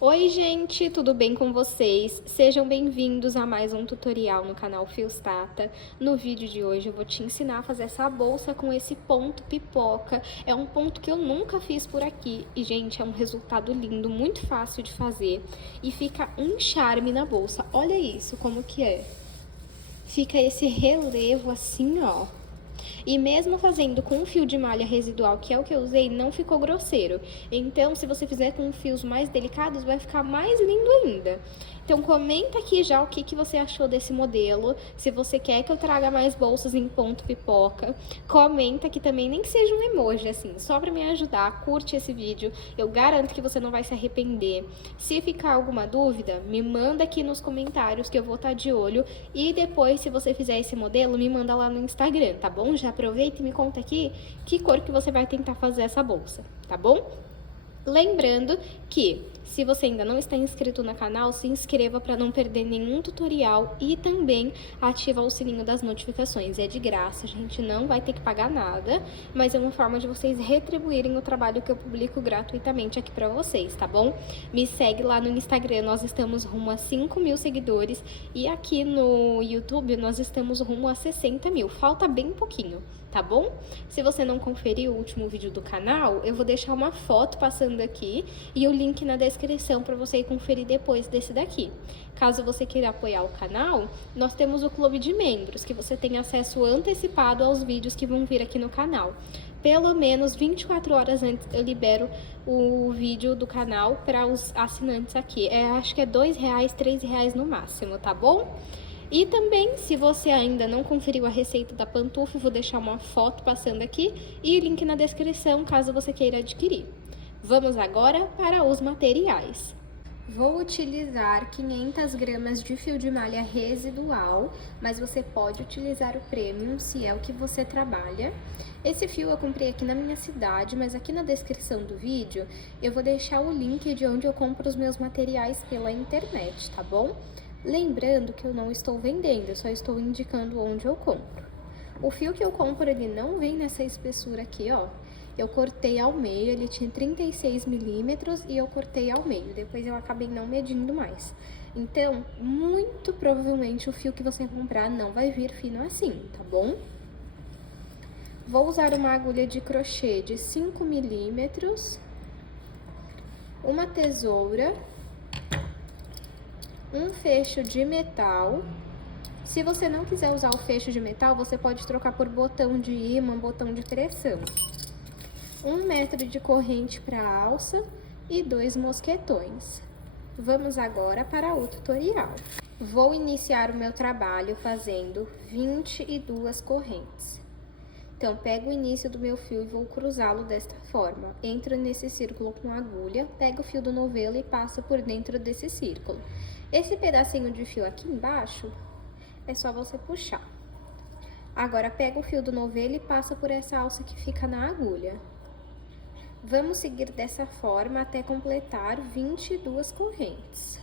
Oi gente, tudo bem com vocês? Sejam bem-vindos a mais um tutorial no canal Fios Tata. No vídeo de hoje eu vou te ensinar a fazer essa bolsa com esse ponto pipoca. É um ponto que eu nunca fiz por aqui e, gente, é um resultado lindo, muito fácil de fazer e fica um charme na bolsa. Olha isso, como que é. Fica esse relevo assim, ó. E mesmo fazendo com um fio de malha residual, que é o que eu usei, não ficou grosseiro. Então, se você fizer com fios mais delicados, vai ficar mais lindo ainda. Então, comenta aqui já o que você achou desse modelo. Se você quer que eu traga mais bolsas em ponto pipoca, comenta aqui também, nem que seja um emoji, assim, só pra me ajudar. Curte esse vídeo, eu garanto que você não vai se arrepender. Se ficar alguma dúvida, me manda aqui nos comentários que eu vou estar de olho. E depois, se você fizer esse modelo, me manda lá no Instagram, tá bom? Já aproveita e me conta aqui que cor que você vai tentar fazer essa bolsa, tá bom? Lembrando que, se você ainda não está inscrito no canal, se inscreva para não perder nenhum tutorial e também ativa o sininho das notificações. É de graça, a gente não vai ter que pagar nada, mas é uma forma de vocês retribuírem o trabalho que eu publico gratuitamente aqui para vocês, tá bom? Me segue lá no Instagram, nós estamos rumo a 5.000 seguidores e aqui no YouTube nós estamos rumo a 60.000, falta bem pouquinho. Tá bom? Se você não conferiu o último vídeo do canal, eu vou deixar uma foto passando aqui e o link na descrição para você conferir depois desse daqui. Caso você queira apoiar o canal, nós temos o clube de membros, que você tem acesso antecipado aos vídeos que vão vir aqui no canal. Pelo menos 24 horas antes eu libero o vídeo do canal para os assinantes aqui. Acho que é R$2, R$3 no máximo, tá bom? E também, se você ainda não conferiu a receita da pantufa, vou deixar uma foto passando aqui e link na descrição, caso você queira adquirir. Vamos agora para os materiais. Vou utilizar 500 gramas de fio de malha residual, mas você pode utilizar o premium se é o que você trabalha. Esse fio eu comprei aqui na minha cidade, mas aqui na descrição do vídeo eu vou deixar o link de onde eu compro os meus materiais pela internet, tá bom? Lembrando que eu não estou vendendo, eu só estou indicando onde eu compro. O fio que eu compro, ele não vem nessa espessura aqui, ó. Eu cortei ao meio, ele tinha 36 milímetros e eu cortei ao meio. Depois eu acabei não medindo mais. Então, muito provavelmente o fio que você comprar não vai vir fino assim, tá bom? Vou usar uma agulha de crochê de 5 milímetros, uma tesoura, um fecho de metal. Se você não quiser usar o fecho de metal, você pode trocar por botão de ímã, botão de pressão. 1 metro de corrente para a alça e 2 mosquetões. Vamos agora para o tutorial. Vou iniciar o meu trabalho fazendo 22 correntes. Então, pego o início do meu fio e vou cruzá-lo desta forma. Entro nesse círculo com a agulha, pego o fio do novelo e passo por dentro desse círculo. Esse pedacinho de fio aqui embaixo, é só você puxar. Agora, pega o fio do novelo e passa por essa alça que fica na agulha. Vamos seguir dessa forma até completar 22 correntes.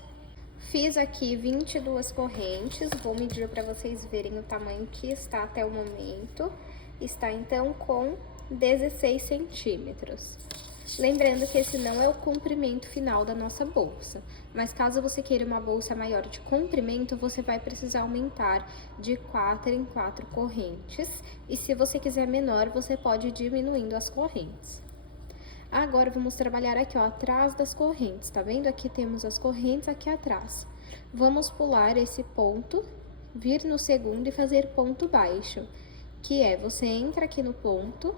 Fiz aqui 22 correntes, vou medir para vocês verem o tamanho que está até o momento. Está então com 16 centímetros. Lembrando que esse não é o comprimento final da nossa bolsa, mas caso você queira uma bolsa maior de comprimento, você vai precisar aumentar de 4 em 4 correntes, e se você quiser menor, você pode ir diminuindo as correntes. Agora, vamos trabalhar aqui, ó, atrás das correntes, tá vendo? Aqui temos as correntes aqui atrás. Vamos pular esse ponto, vir no segundo e fazer ponto baixo, que é, você entra aqui no ponto,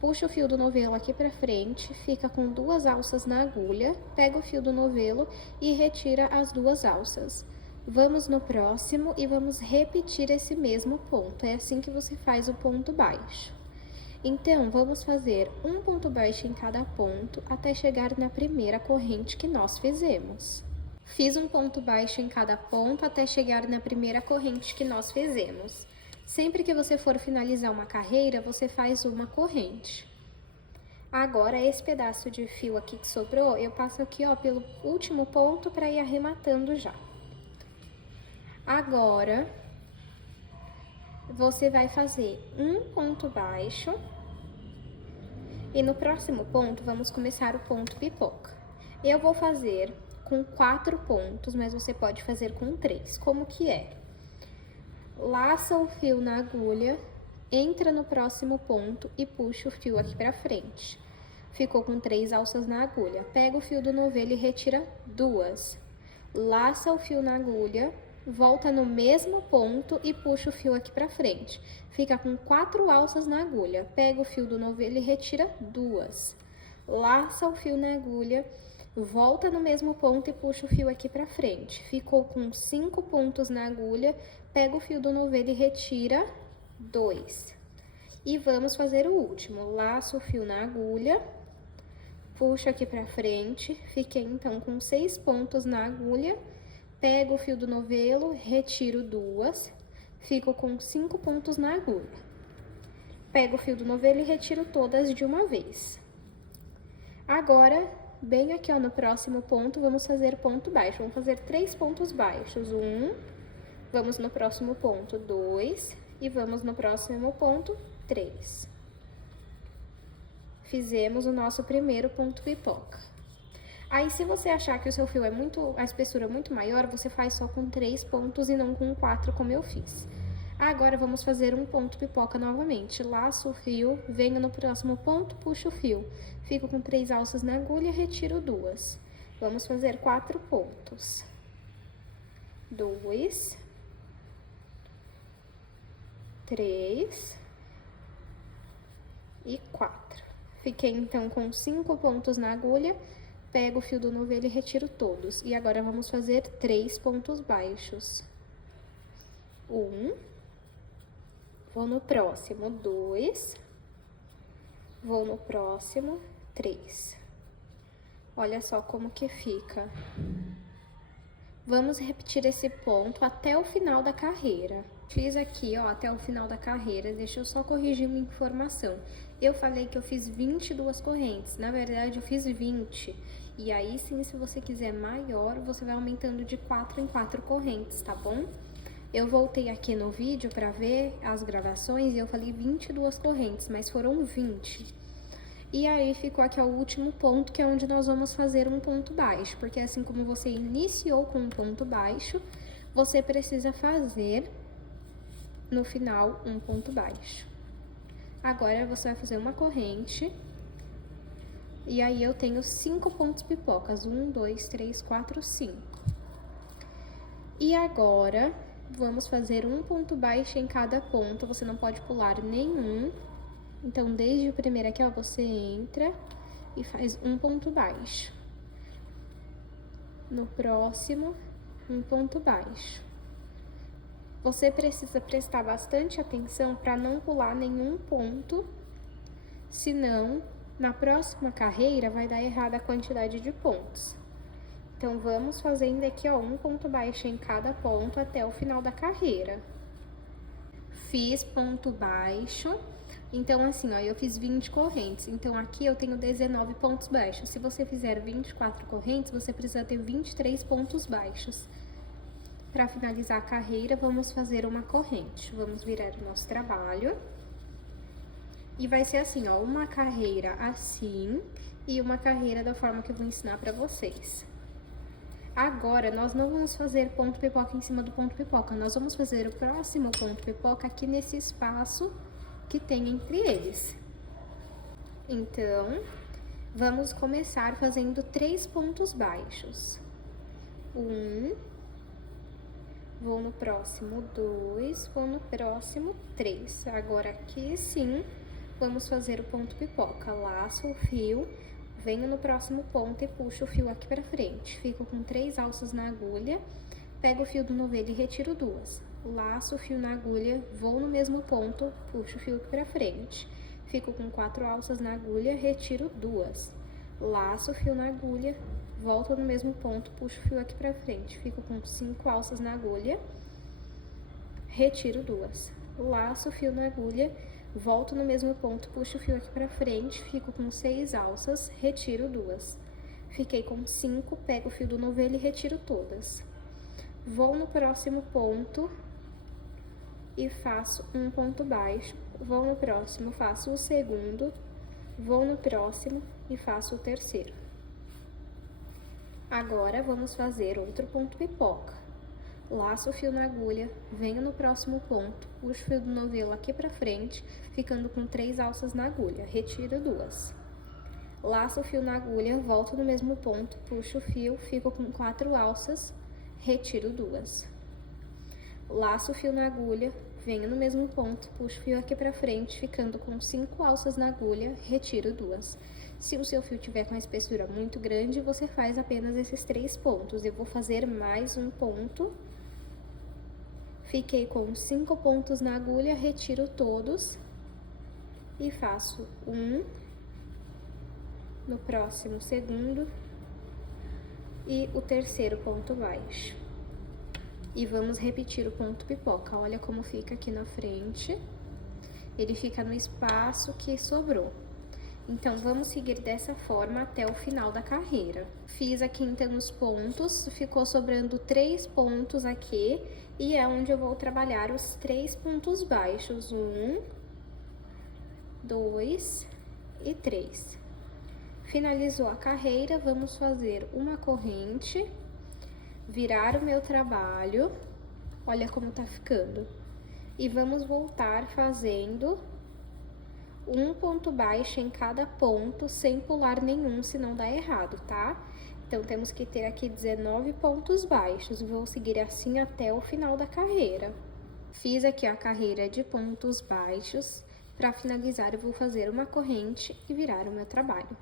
puxa o fio do novelo aqui pra frente, fica com 2 alças na agulha, pega o fio do novelo e retira as 2 alças. Vamos no próximo e vamos repetir esse mesmo ponto, é assim que você faz o ponto baixo. Então, vamos fazer um ponto baixo em cada ponto até chegar na primeira corrente que nós fizemos. Fiz um ponto baixo em cada ponto até chegar na primeira corrente que nós fizemos. Sempre que você for finalizar uma carreira, você faz uma corrente. Agora, esse pedaço de fio aqui que sobrou, eu passo aqui, ó, pelo último ponto para ir arrematando já. Agora, você vai fazer um ponto baixo e no próximo ponto, vamos começar o ponto pipoca. Eu vou fazer com 4 pontos, mas você pode fazer com 3. Como que é? Laça o fio na agulha, entra no próximo ponto e puxa o fio aqui pra frente. Ficou com 3 alças na agulha. Pega o fio do novelo e retira 2. Laça o fio na agulha, volta no mesmo ponto e puxa o fio aqui pra frente. Fica com 4 alças na agulha. Pega o fio do novelo e retira 2. Laça o fio na agulha, volta no mesmo ponto e puxa o fio aqui pra frente. Ficou com 5 pontos na agulha, pega o fio do novelo e retira 2. E vamos fazer o último. Laça o fio na agulha, puxa aqui pra frente, fiquei então com 6 pontos na agulha, pego o fio do novelo, retiro 2, fico com 5 pontos na agulha. Pego o fio do novelo e retiro todas de uma vez. Agora, bem aqui ó, no próximo ponto, vamos fazer ponto baixo. Vamos fazer 3 pontos baixos. 1, vamos no próximo ponto, 2, e vamos no próximo ponto, 3. Fizemos o nosso primeiro ponto pipoca. Aí, se você achar que o seu fio é a espessura é muito maior, você faz só com 3 pontos e não com 4, como eu fiz. Agora, vamos fazer um ponto pipoca novamente. Laço o fio, venho no próximo ponto, puxo o fio. Fico com 3 alças na agulha, retiro 2. Vamos fazer 4 pontos. 2, 3 e 4. Fiquei, então, com 5 pontos na agulha, pego o fio do novelo e retiro todos. E agora, vamos fazer 3 pontos baixos. 1, vou no próximo, 2, vou no próximo, 3. Olha só como que fica. Vamos repetir esse ponto até o final da carreira. Fiz aqui, ó, até o final da carreira. Deixa eu só corrigir uma informação. Eu falei que eu fiz 22 correntes. Na verdade, eu fiz 20. E aí, sim, se você quiser maior, você vai aumentando de 4 em 4 correntes, tá bom? Eu voltei aqui no vídeo pra ver as gravações e eu falei 22 correntes, mas foram 20. E aí, ficou aqui o último ponto, que é onde nós vamos fazer um ponto baixo. Porque assim como você iniciou com um ponto baixo, você precisa fazer no final um ponto baixo. Agora, você vai fazer uma corrente. E aí, eu tenho 5 pontos pipocas. 1, 2, 3, 4, 5. E agora, vamos fazer um ponto baixo em cada ponto. Você não pode pular nenhum. Então, desde o primeiro aqui, ó, você entra e faz um ponto baixo. No próximo, um ponto baixo. Você precisa prestar bastante atenção para não pular nenhum ponto, senão, na próxima carreira, vai dar errada a quantidade de pontos. Então, vamos fazendo aqui, ó, um ponto baixo em cada ponto até o final da carreira. Fiz ponto baixo. Então, assim, ó, eu fiz 20 correntes. Então, aqui eu tenho 19 pontos baixos. Se você fizer 24 correntes, você precisa ter 23 pontos baixos. Para finalizar a carreira, vamos fazer uma corrente. Vamos virar o nosso trabalho. E vai ser assim, ó, uma carreira assim e uma carreira da forma que eu vou ensinar para vocês. Agora, nós não vamos fazer ponto pipoca em cima do ponto pipoca. Nós vamos fazer o próximo ponto pipoca aqui nesse espaço que tem entre eles. Então, vamos começar fazendo 3 pontos baixos. 1, vou no próximo 2, vou no próximo 3. Agora, aqui sim, vamos fazer o ponto pipoca. Laço o fio, venho no próximo ponto e puxo o fio aqui pra frente. Fico com 3 alças na agulha, pego o fio do novelo e retiro 2. Laço o fio na agulha, vou no mesmo ponto, puxo o fio aqui pra frente. Fico com 4 alças na agulha, retiro 2. Laço o fio na agulha, volto no mesmo ponto, puxo o fio aqui pra frente. Fico com 5 alças na agulha, retiro 2. Laço o fio na agulha, volto no mesmo ponto, puxo o fio aqui pra frente, fico com 6 alças, retiro 2. Fiquei com 5, pego o fio do novelo e retiro todas. Vou no próximo ponto e faço um ponto baixo. Vou no próximo, faço o segundo. Vou no próximo e faço o terceiro. Agora, vamos fazer outro ponto pipoca. Laço o fio na agulha, venho no próximo ponto, puxo o fio do novelo aqui pra frente, ficando com 3 alças na agulha, retiro 2. Laço o fio na agulha, volto no mesmo ponto, puxo o fio, fico com 4 alças, retiro 2. Laço o fio na agulha, venho no mesmo ponto, puxo o fio aqui pra frente, ficando com 5 alças na agulha, retiro 2. Se o seu fio tiver com a espessura muito grande, você faz apenas esses 3 pontos. Eu vou fazer mais um ponto. Fiquei com 5 pontos na agulha, retiro todos e faço um, no próximo segundo e o terceiro ponto baixo. E vamos repetir o ponto pipoca. Olha como fica aqui na frente. Ele fica no espaço que sobrou. Então, vamos seguir dessa forma até o final da carreira. Fiz aqui, então, os pontos, ficou sobrando 3 pontos aqui, e é onde eu vou trabalhar os 3 pontos baixos. 1, 2 e 3. Finalizou a carreira, vamos fazer uma corrente, virar o meu trabalho, olha como tá ficando. E vamos voltar fazendo um ponto baixo em cada ponto, sem pular nenhum, senão dá errado, tá? Então, temos que ter aqui 19 pontos baixos, vou seguir assim até o final da carreira. Fiz aqui a carreira de pontos baixos, para finalizar eu vou fazer uma corrente e virar o meu trabalho.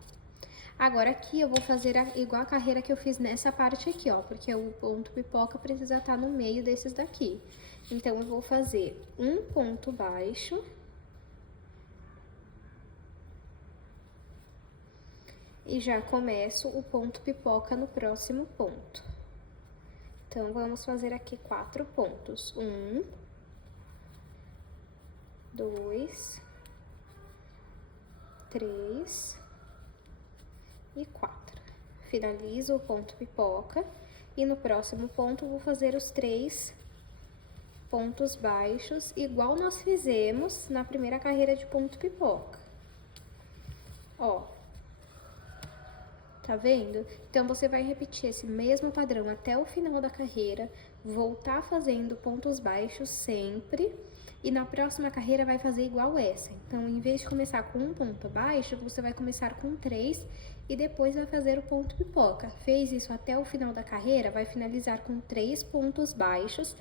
Agora, aqui eu vou fazer igual a carreira que eu fiz nessa parte aqui, ó, porque o ponto pipoca precisa estar no meio desses daqui. Então, eu vou fazer um ponto baixo, e já começo o ponto pipoca no próximo ponto. Então, vamos fazer aqui 4 pontos. 1, 2, 3 e 4. Finalizo o ponto pipoca e no próximo ponto vou fazer os 3 pontos baixos, igual nós fizemos na primeira carreira de ponto pipoca. Ó. Tá vendo? Então, você vai repetir esse mesmo padrão até o final da carreira, voltar fazendo pontos baixos sempre, e na próxima carreira vai fazer igual essa. Então, em vez de começar com um ponto baixo, você vai começar com 3 e depois vai fazer o ponto pipoca. Fez isso até o final da carreira, vai finalizar com 3 pontos baixos,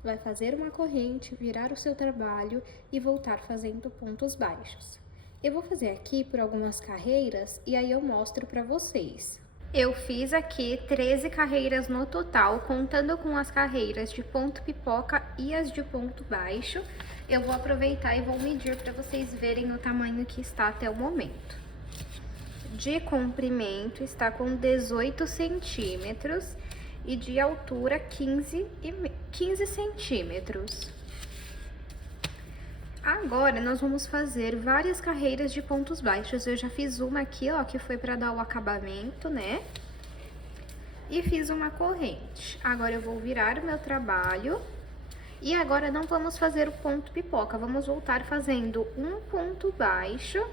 vai fazer uma corrente, virar o seu trabalho e voltar fazendo pontos baixos. Eu vou fazer aqui por algumas carreiras e aí eu mostro pra vocês. Eu fiz aqui 13 carreiras no total, contando com as carreiras de ponto pipoca e as de ponto baixo. Eu vou aproveitar e vou medir pra vocês verem o tamanho que está até o momento. De comprimento está com 18 centímetros e de altura 15 centímetros. Agora, nós vamos fazer várias carreiras de pontos baixos. Eu já fiz uma aqui, ó, que foi pra dar o acabamento, né? E fiz uma corrente. Agora, eu vou virar o meu trabalho. E agora, não vamos fazer o ponto pipoca. Vamos voltar fazendo um ponto baixo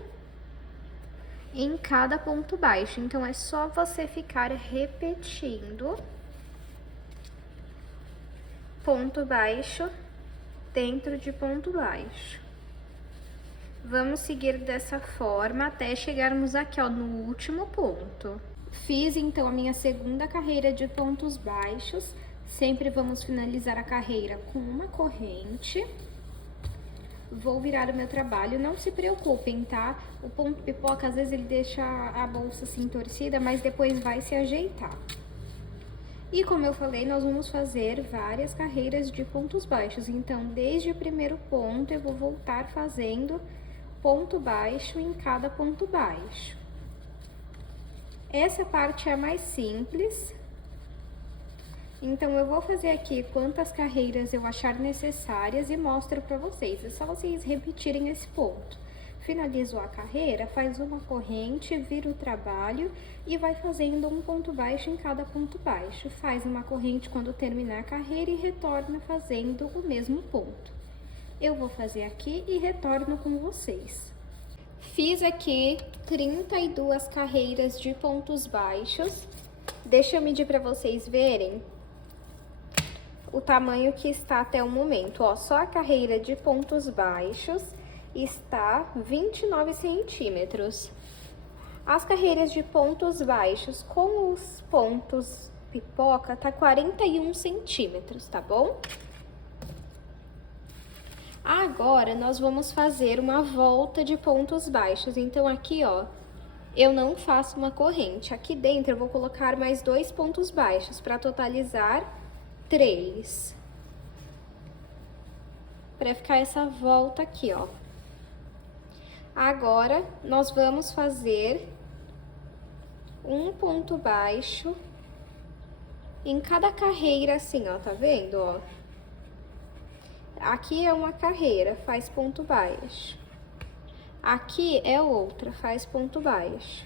em cada ponto baixo. Então, é só você ficar repetindo ponto baixo dentro de ponto baixo. Vamos seguir dessa forma até chegarmos aqui, ó, no último ponto. Fiz, então, a minha segunda carreira de pontos baixos. Sempre vamos finalizar a carreira com uma corrente. Vou virar o meu trabalho, não se preocupem, tá? O ponto pipoca, às vezes, ele deixa a bolsa assim torcida, mas depois vai se ajeitar. E como eu falei, nós vamos fazer várias carreiras de pontos baixos. Então, desde o primeiro ponto, eu vou voltar fazendo ponto baixo em cada ponto baixo. Essa parte é a mais simples. Então, eu vou fazer aqui quantas carreiras eu achar necessárias e mostro pra vocês. É só vocês repetirem esse ponto. Finalizou a carreira, faz uma corrente, vira o trabalho e vai fazendo um ponto baixo em cada ponto baixo. Faz uma corrente quando terminar a carreira e retorna fazendo o mesmo ponto. Eu vou fazer aqui e retorno com vocês. Fiz aqui 32 carreiras de pontos baixos. Deixa eu medir pra vocês verem o tamanho que está até o momento, ó. Só a carreira de pontos baixos está 29 centímetros. As carreiras de pontos baixos com os pontos pipoca tá 41 centímetros, tá bom? Agora, nós vamos fazer uma volta de pontos baixos. Então, aqui, ó, eu não faço uma corrente. Aqui dentro, eu vou colocar mais 2 pontos baixos, para totalizar 3. Para ficar essa volta aqui, ó. Agora, nós vamos fazer um ponto baixo em cada carreira, assim, ó, tá vendo, ó? Aqui é uma carreira, faz ponto baixo. Aqui é outra, faz ponto baixo.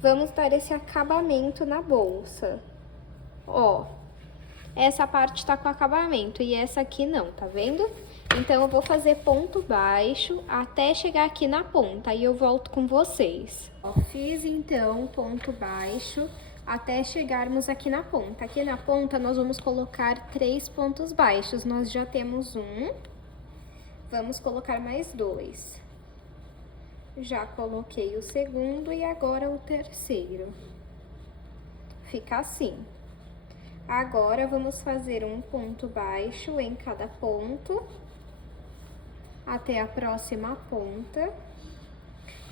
Vamos dar esse acabamento na bolsa. Ó, essa parte tá com acabamento e essa aqui não, tá vendo? Então, eu vou fazer ponto baixo até chegar aqui na ponta e eu volto com vocês. Ó, fiz então ponto baixo até chegarmos aqui na ponta. Aqui na ponta, nós vamos colocar 3 pontos baixos. Nós já temos um. Vamos colocar mais 2. Já coloquei o segundo e agora o terceiro. Fica assim. Agora, vamos fazer um ponto baixo em cada ponto, até a próxima ponta.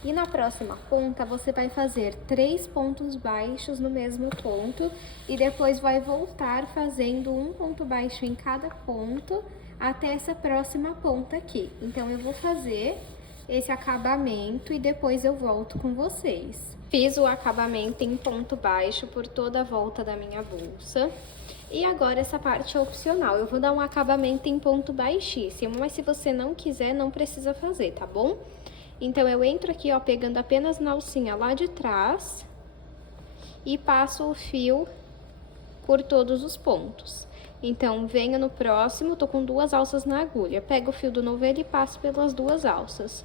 E na próxima ponta, você vai fazer 3 pontos baixos no mesmo ponto e depois vai voltar fazendo um ponto baixo em cada ponto até essa próxima ponta aqui. Então, eu vou fazer esse acabamento e depois eu volto com vocês. Fiz o acabamento em ponto baixo por toda a volta da minha bolsa. E agora essa parte é opcional, eu vou dar um acabamento em ponto baixíssimo, mas se você não quiser, não precisa fazer, tá bom? Então, eu entro aqui, ó, pegando apenas na alcinha lá de trás e passo o fio por todos os pontos. Então, venho no próximo, tô com 2 alças na agulha, pego o fio do novelo e passo pelas 2 alças.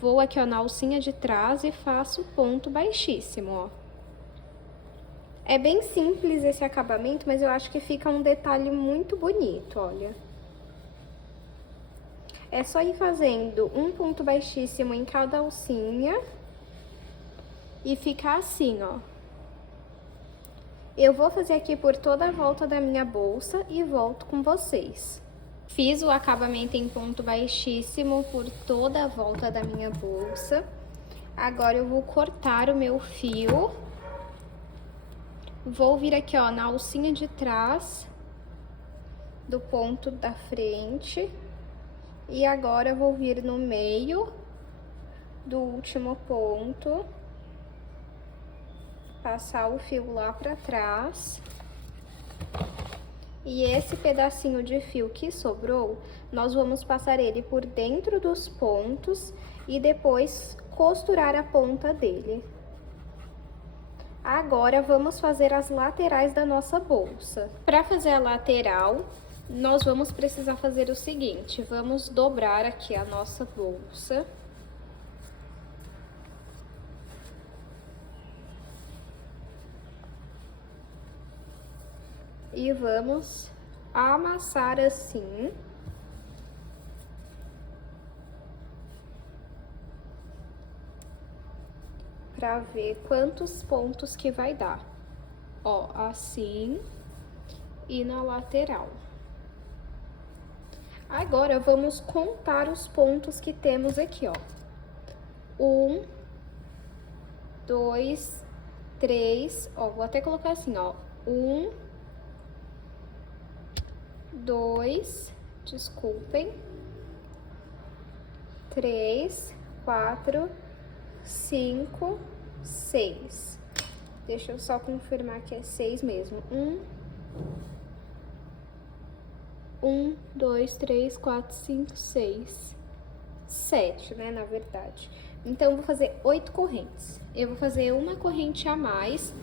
Vou aqui, ó, na alcinha de trás e faço ponto baixíssimo, ó. É bem simples esse acabamento, mas eu acho que fica um detalhe muito bonito, olha. É só ir fazendo um ponto baixíssimo em cada alcinha e ficar assim, ó. Eu vou fazer aqui por toda a volta da minha bolsa e volto com vocês. Fiz o acabamento em ponto baixíssimo por toda a volta da minha bolsa. Agora, eu vou cortar o meu fio. Vou vir aqui, ó, na alcinha de trás do ponto da frente. E agora, eu vou vir no meio do último ponto, passar o fio lá pra trás. E esse pedacinho de fio que sobrou, nós vamos passar ele por dentro dos pontos e depois costurar a ponta dele. Agora, vamos fazer as laterais da nossa bolsa. Para fazer a lateral, nós vamos precisar fazer o seguinte, vamos dobrar aqui a nossa bolsa. E vamos amassar assim. Pra ver quantos pontos que vai dar. Ó, assim e na lateral. Agora, vamos contar os pontos que temos aqui, ó. 1, 2, 3, ó, vou até colocar assim, ó. 1, 2, desculpem. 3, 4, 5, 6. Deixa eu só confirmar que é 6 mesmo. 1, 2, 3, 4, 5, 6. 7, né, na verdade. Então, eu vou fazer 8 correntes. Eu vou fazer uma corrente a mais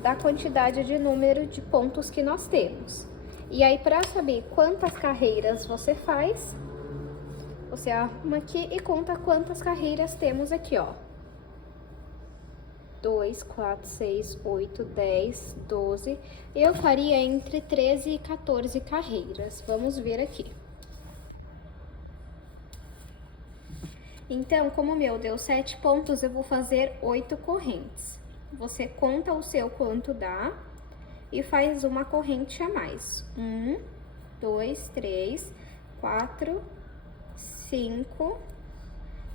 da quantidade de número de pontos que nós temos. E aí, para saber quantas carreiras você faz, você arruma aqui e conta quantas carreiras temos aqui, ó. 2, 4, 6, 8, 10, 12. Eu faria entre 13 e 14 carreiras. Vamos ver aqui. Então, como o meu deu 7 pontos, eu vou fazer 8 correntes. Você conta o seu quanto dá e faz uma corrente a mais. 1, 2, 3, 4, 5,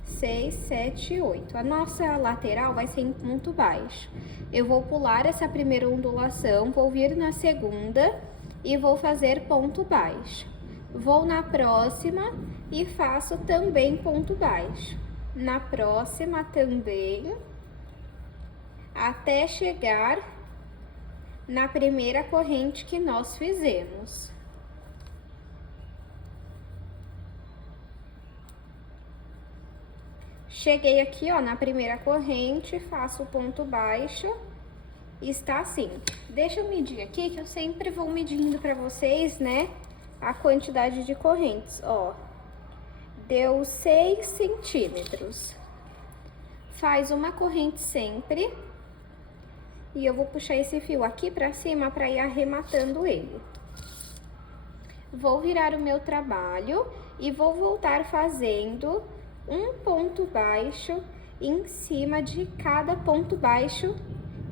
6, 7, 8. A nossa lateral vai ser em ponto baixo. Eu vou pular essa primeira ondulação, vou vir na segunda e vou fazer ponto baixo. Vou na próxima e faço também ponto baixo. Na próxima também, até chegar na primeira corrente que nós fizemos. Cheguei aqui, ó, na primeira corrente, faço o ponto baixo, está assim. Deixa eu medir aqui, que eu sempre vou medindo pra vocês, né, a quantidade de correntes, ó. Deu 6 centímetros. Faz uma corrente sempre. E eu vou puxar esse fio aqui pra cima pra ir arrematando ele. Vou virar o meu trabalho e vou voltar fazendo um ponto baixo em cima de cada ponto baixo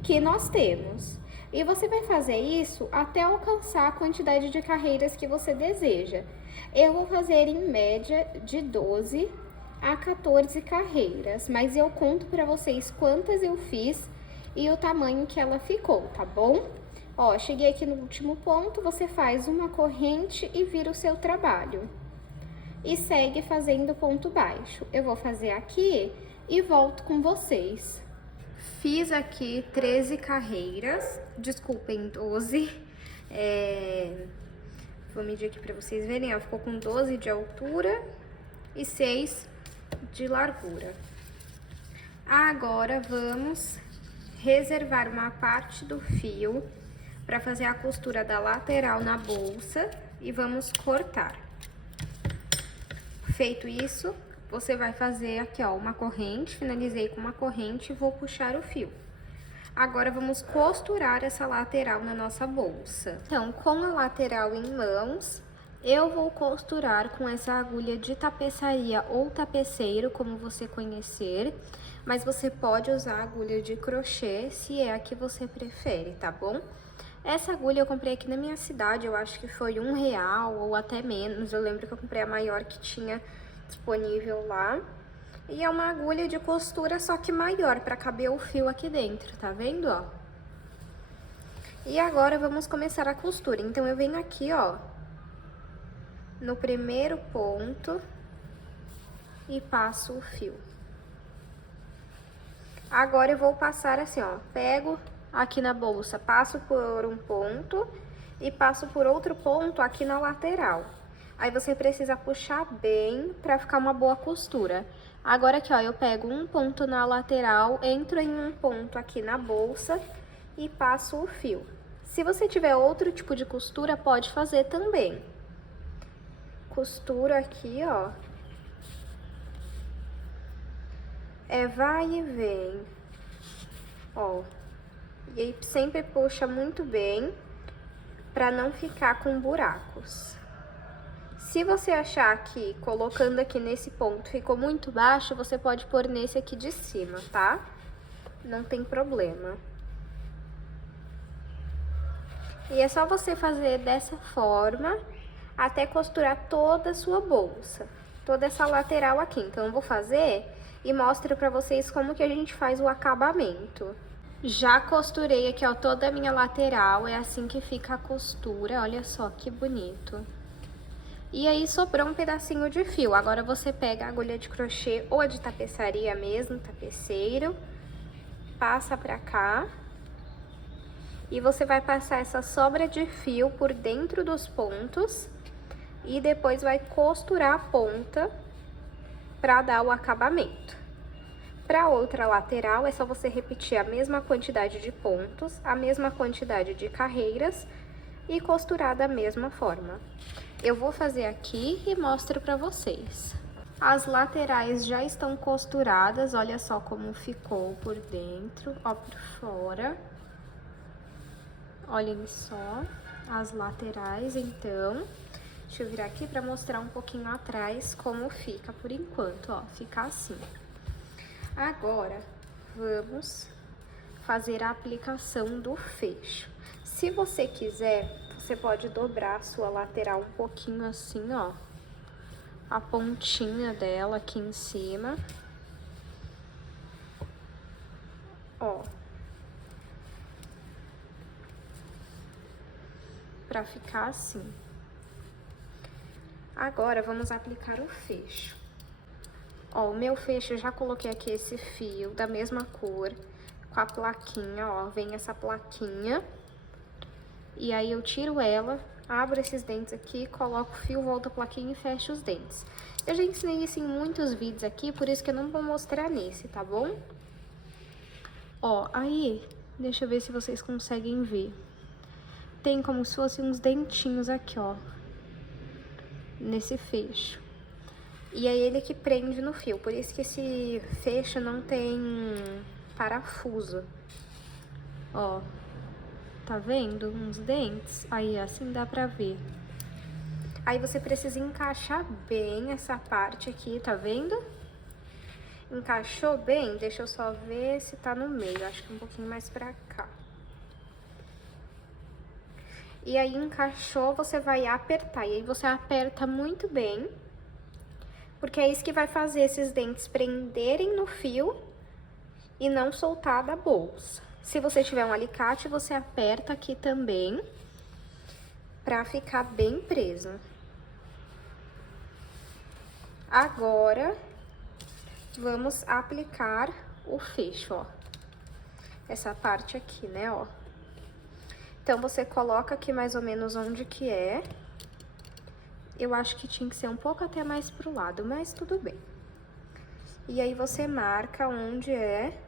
que nós temos. E você vai fazer isso até alcançar a quantidade de carreiras que você deseja. Eu vou fazer em média de 12 a 14 carreiras, mas eu conto pra vocês quantas eu fiz e o tamanho que ela ficou, tá bom? Ó, cheguei aqui no último ponto, você faz uma corrente e vira o seu trabalho. E segue fazendo ponto baixo. Eu vou fazer aqui e volto com vocês. Fiz aqui 13 carreiras, desculpem, 12. Vou medir aqui pra vocês verem, ó, ficou com 12 de altura e 6 de largura. Agora, vamos reservar uma parte do fio para fazer a costura da lateral na bolsa e vamos cortar. Feito isso, você vai fazer aqui, ó, uma corrente, finalizei com uma corrente e vou puxar o fio. Agora, vamos costurar essa lateral na nossa bolsa. Então, com a lateral em mãos, eu vou costurar com essa agulha de tapeçaria ou tapeceiro, como você conhecer, mas você pode usar a agulha de crochê, se é a que você prefere, tá bom? Essa agulha eu comprei aqui na minha cidade, eu acho que foi R$1 ou até menos, eu lembro que eu comprei a maior que tinha disponível lá. E é uma agulha de costura, só que maior, para caber o fio aqui dentro, tá vendo, ó? E agora, vamos começar a costura. Então, eu venho aqui, ó, no primeiro ponto e passo o fio. Agora, eu vou passar assim, ó, pego aqui na bolsa, passo por um ponto e passo por outro ponto aqui na lateral. Aí, você precisa puxar bem pra ficar uma boa costura. Agora aqui, ó, eu pego um ponto na lateral, entro em um ponto aqui na bolsa e passo o fio. Se você tiver outro tipo de costura, pode fazer também. Costuro aqui, ó. Vai e vem. Ó. E aí, sempre puxa muito bem pra não ficar com buracos. Se você achar que colocando aqui nesse ponto ficou muito baixo, você pode pôr nesse aqui de cima, tá? Não tem problema. E é só você fazer dessa forma até costurar toda a sua bolsa, toda essa lateral aqui. Então, eu vou fazer e mostro pra vocês como que a gente faz o acabamento. Já costurei aqui, ó, toda a minha lateral, é assim que fica a costura, olha só que bonito. E aí, sobrou um pedacinho de fio. Agora, você pega a agulha de crochê ou a de tapeçaria mesmo, tapeceiro, passa pra cá. E você vai passar essa sobra de fio por dentro dos pontos e depois vai costurar a ponta pra dar o acabamento. Pra outra lateral, é só você repetir a mesma quantidade de pontos, a mesma quantidade de carreiras e costurar da mesma forma. Eu vou fazer aqui e mostro pra vocês. As laterais já estão costuradas, olha só como ficou por dentro, ó, por fora. Olhem só as laterais, então. Deixa eu virar aqui para mostrar um pouquinho atrás como fica por enquanto, ó, fica assim. Agora, vamos fazer a aplicação do fecho. Se você quiser, você pode dobrar a sua lateral um pouquinho assim, ó. A pontinha dela aqui em cima. Ó. Pra ficar assim. Agora, vamos aplicar o fecho. Ó, o meu fecho, eu já coloquei aqui esse fio da mesma cor, com a plaquinha, ó, vem essa plaquinha. E aí eu tiro ela, abro esses dentes aqui, coloco o fio, volto a plaquinha e fecho os dentes. Eu já ensinei isso em muitos vídeos aqui, por isso que eu não vou mostrar nesse, tá bom? Ó, aí, deixa eu ver se vocês conseguem ver. Tem como se fossem uns dentinhos aqui, ó, nesse fecho. E é ele que prende no fio, por isso que esse fecho não tem parafuso. Ó, tá vendo? Uns dentes. Aí, assim dá pra ver. Aí você precisa encaixar bem essa parte aqui, tá vendo? Encaixou bem? Deixa eu só ver se tá no meio, acho que um pouquinho mais pra cá. E aí, encaixou, você vai apertar. E aí, você aperta muito bem, porque é isso que vai fazer esses dentes prenderem no fio e não soltar da bolsa. Se você tiver um alicate, você aperta aqui também, pra ficar bem preso. Agora, vamos aplicar o fecho, ó. Essa parte aqui, né, ó. Então, você coloca aqui mais ou menos onde que é. Eu acho que tinha que ser um pouco até mais pro lado, mas tudo bem. E aí, você marca onde é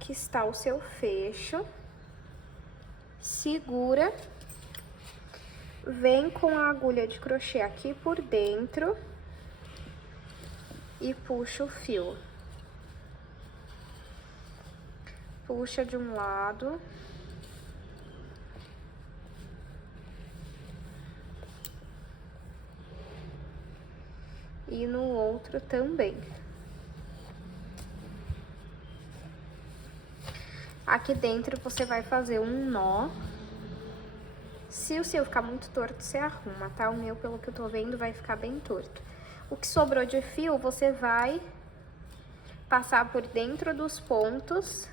que está o seu fecho. Segura. Vem com a agulha de crochê aqui por dentro. E puxa o fio. Puxa de um lado. E no outro também. Aqui dentro você vai fazer um nó. Se o seu ficar muito torto, você arruma, tá? O meu, pelo que eu tô vendo, vai ficar bem torto. O que sobrou de fio, você vai passar por dentro dos pontos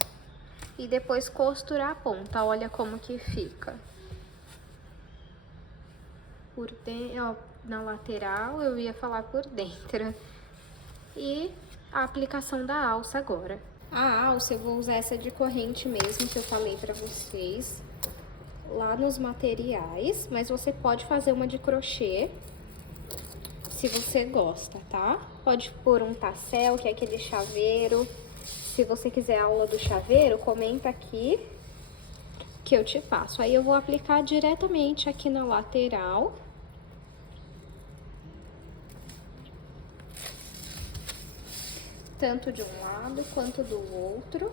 e depois costurar a ponta. Olha como que fica. Por dentro, ó, na lateral, eu ia falar por dentro. E a aplicação da alça agora. A alça, eu vou usar essa de corrente mesmo, que eu falei pra vocês lá nos materiais, mas você pode fazer uma de crochê, se você gosta, tá? Pode pôr um tassel, que é aquele chaveiro. Se você quiser aula do chaveiro, comenta aqui que eu te passo. Aí eu vou aplicar diretamente aqui na lateral. Tanto de um lado quanto do outro.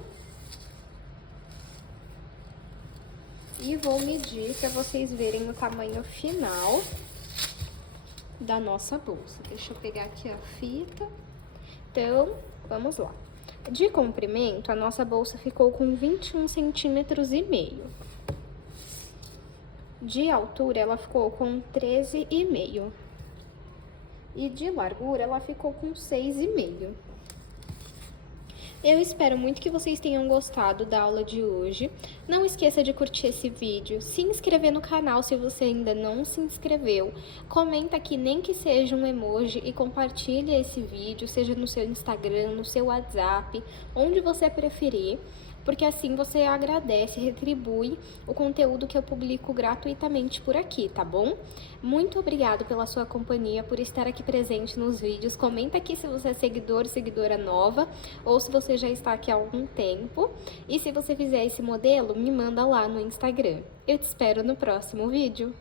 E vou medir para vocês verem o tamanho final da nossa bolsa. Deixa eu pegar aqui a fita. Então, vamos lá. De comprimento, a nossa bolsa ficou com 21,5 centímetros. De altura, ela ficou com 13,5. E de largura, ela ficou com 6,5. Eu espero muito que vocês tenham gostado da aula de hoje. Não esqueça de curtir esse vídeo, se inscrever no canal se você ainda não se inscreveu. Comenta aqui, nem que seja um emoji, e compartilhe esse vídeo, seja no seu Instagram, no seu WhatsApp, onde você preferir. Porque assim você agradece, retribui o conteúdo que eu publico gratuitamente por aqui, tá bom? Muito obrigado pela sua companhia, por estar aqui presente nos vídeos. Comenta aqui se você é seguidor, seguidora nova, ou se você já está aqui há algum tempo. E se você fizer esse modelo, me manda lá no Instagram. Eu te espero no próximo vídeo.